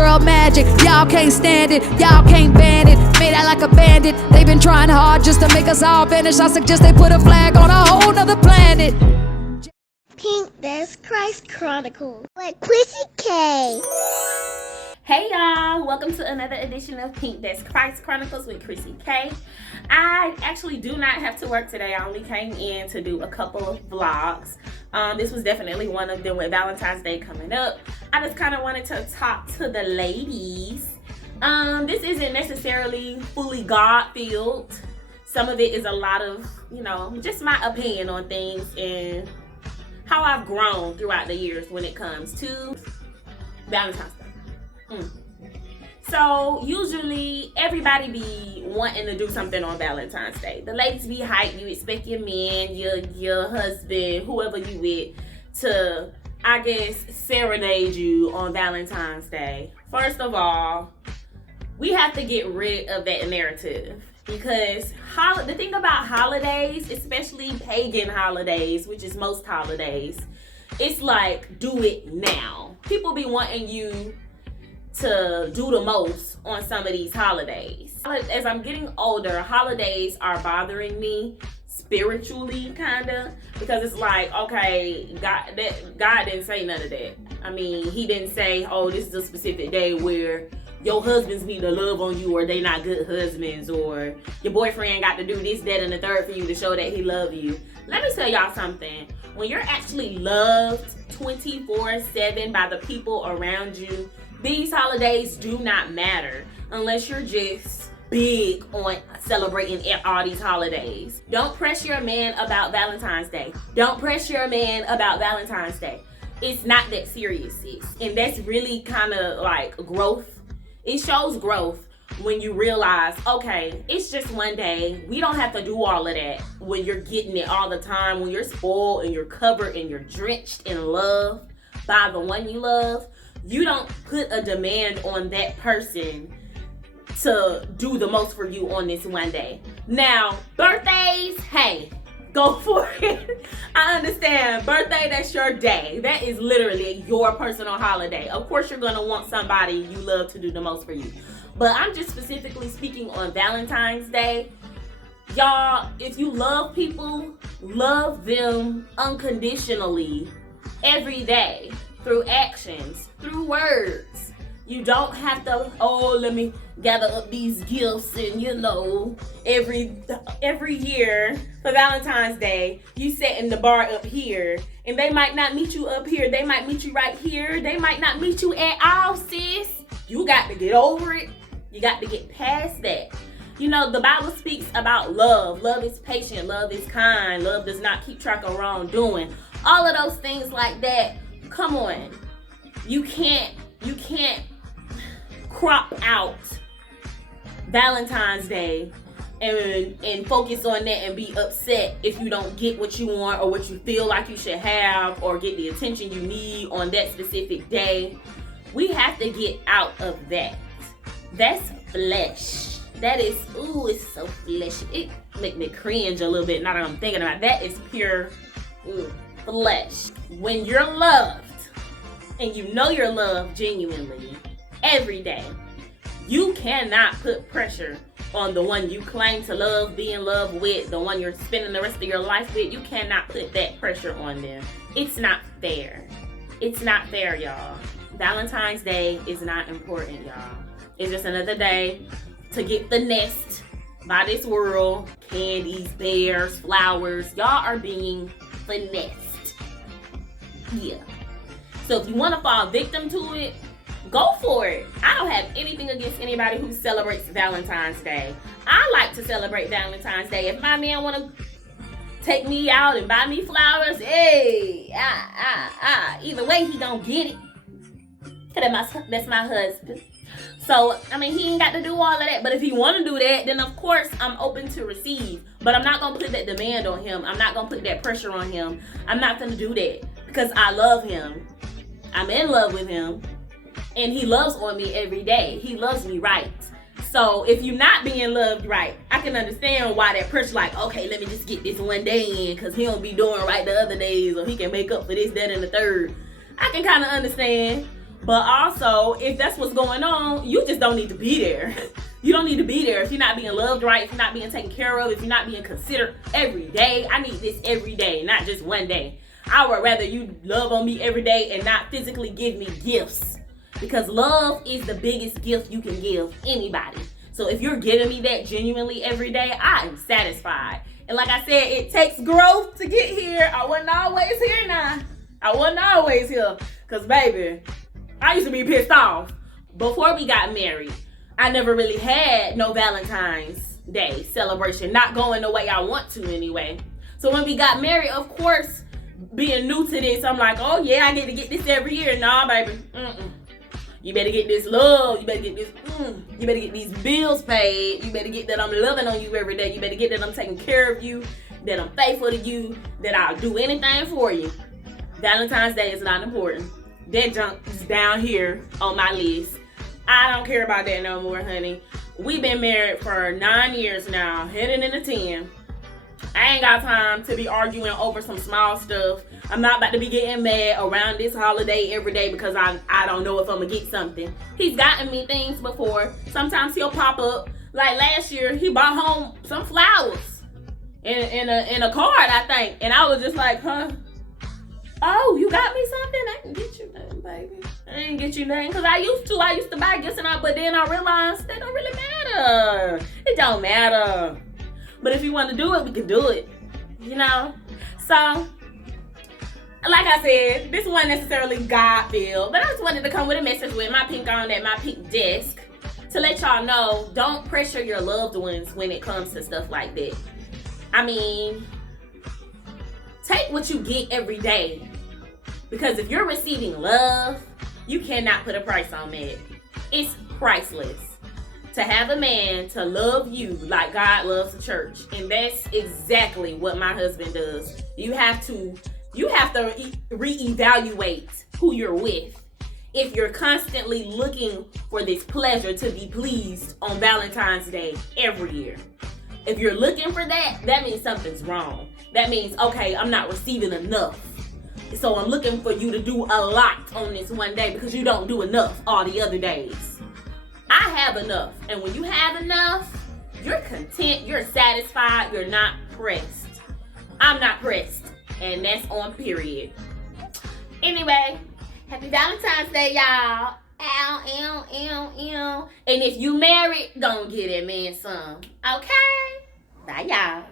girl magic. Y'all can't stand it, y'all can't ban it. Made out like a bandit. They've been trying hard just to make us all vanish. I suggest they put a flag on a whole nother planet. Pink This Christ Chronicles with Chrissy K. Hey y'all, welcome to another edition of Pink That's Christ Chronicles with Chrissy K. I actually do not have to work today. I only came in to do a couple of vlogs. This was definitely one of them with Valentine's Day coming up. I just kind of wanted to talk to the ladies. This isn't necessarily fully God-filled. Some of it is a lot of, just my opinion on things and how I've grown throughout the years when it comes to Valentine's Day. So usually everybody be wanting to do something on Valentine's Day. The ladies be hyped. You expect your man, your husband, whoever you with, to, I guess, serenade you on Valentine's Day. First of all, we have to get rid of that narrative, because the thing about holidays, especially pagan holidays, which is most holidays, it's like, do it now. People be wanting you to do the most on some of these holidays. As I'm getting older, holidays are bothering me spiritually, kinda, because it's like, okay, God didn't say none of that. I mean, he didn't say, oh, this is a specific day where your husbands need to love on you, or they not good husbands, or your boyfriend got to do this, that, and the third for you to show that he love you. Let me tell y'all something. When you're actually loved 24/7 by the people around you, these holidays do not matter unless you're just big on celebrating all these holidays. Don't press your man about Valentine's Day. Don't press your man about Valentine's Day. It's not that serious, sis. And that's really kind of like growth. It shows growth when you realize, okay, it's just one day. We don't have to do all of that when you're getting it all the time, when you're spoiled and you're covered and you're drenched in love by the one you love. You don't put a demand on that person to do the most for you on this one day. Now, birthdays, hey, go for it. I understand. Birthday, that's your day. That is literally your personal holiday. Of course, you're going to want somebody you love to do the most for you. But I'm just specifically speaking on Valentine's Day. Y'all, if you love people, love them unconditionally every day. Through actions, through words. You don't have to, let me gather up these gifts and, every year for Valentine's Day, you setting the bar up here. And they might not meet you up here. They might meet you right here. They might not meet you at all, sis. You got to get over it. You got to get past that. The Bible speaks about love. Love is patient. Love is kind. Love does not keep track of wrongdoing. All of those things like that. Come on. You can't crop out Valentine's Day and focus on that and be upset if you don't get what you want or what you feel like you should have or get the attention you need on that specific day. We have to get out of that. That's flesh. That is, it's so fleshy. It make me cringe a little bit now that I'm thinking about it. That is pure flesh. When you're loved, and you know you're loved genuinely every day, you cannot put pressure on the one you claim to love, be in love with, the one you're spending the rest of your life with. You cannot put that pressure on them. It's not fair. It's not fair, y'all. Valentine's Day is not important, y'all. It's just another day to get finessed by this world. Candies, bears, flowers. Y'all are being finessed. Yeah. So if you want to fall victim to it, go for it. I don't have anything against anybody who celebrates Valentine's Day. I like to celebrate Valentine's Day. If my man want to take me out and buy me flowers, hey, either way, he gonna get it. That's my husband. So, he ain't got to do all of that. But if he want to do that, then of course I'm open to receive. But I'm not going to put that demand on him. I'm not going to put that pressure on him. I'm not going to do that because I love him. I'm in love with him. And he loves on me every day. He loves me right. So if you're not being loved right, I can understand why that pressure, like, okay, let me just get this one day in because he don't be doing right the other days, or he can make up for this, that, and the third. I can kind of understand. But also, if that's what's going on, you just don't need to be there. You don't need to be there if you're not being loved right, if you're not being taken care of, if you're not being considered every day. I need this every day, not just one day. I would rather you love on me every day and not physically give me gifts. Because love is the biggest gift you can give anybody. So if you're giving me that genuinely every day, I am satisfied. And like I said, it takes growth to get here. I wasn't always here now. I wasn't always here. Because, baby, I used to be pissed off. Before we got married, I never really had no Valentine's Day celebration. Not going the way I want to anyway. So when we got married, of course, being new to this, I'm like, oh yeah, I get to get this every year. Nah, baby. You better get this love. You better get this. You better get these bills paid. You better get that I'm loving on you every day. You better get that I'm taking care of you, that I'm faithful to you, that I'll do anything for you. Valentine's Day is not important. That junk is down here on my list. I don't care about that no more, honey. We've been married for 9 years now, heading into 10. I ain't got time to be arguing over some small stuff. I'm not about to be getting mad around this holiday every day because I don't know if I'm gonna get something. He's gotten me things before. Sometimes he'll pop up. Like last year, he brought home some flowers in a card, I think. And I was just like, huh? Oh, you got me something? I can get you nothing, baby. I didn't get you nothing because I used to buy gifts and all, but then I realized that don't really matter. It don't matter. But if you want to do it, we can do it. You know? So, like I said, this wasn't necessarily God-filled, but I just wanted to come with a message with my pink on at my pink desk to let y'all know, don't pressure your loved ones when it comes to stuff like that. I mean, take what you get every day. Because if you're receiving love, you cannot put a price on that. It's priceless. To have a man to love you like God loves the church. And that's exactly what my husband does. You have to reevaluate who you're with. If you're constantly looking for this pleasure to be pleased on Valentine's Day every year. If you're looking for that, that means something's wrong. That means, okay, I'm not receiving enough. So I'm looking for you to do a lot on this one day because you don't do enough all the other days. I have enough. And when you have enough, you're content, you're satisfied, you're not pressed. I'm not pressed. And that's on period. Anyway, happy Valentine's Day, y'all. Ow, ow, ow, ow. And if you married, don't get that man some. Okay? Bye, y'all.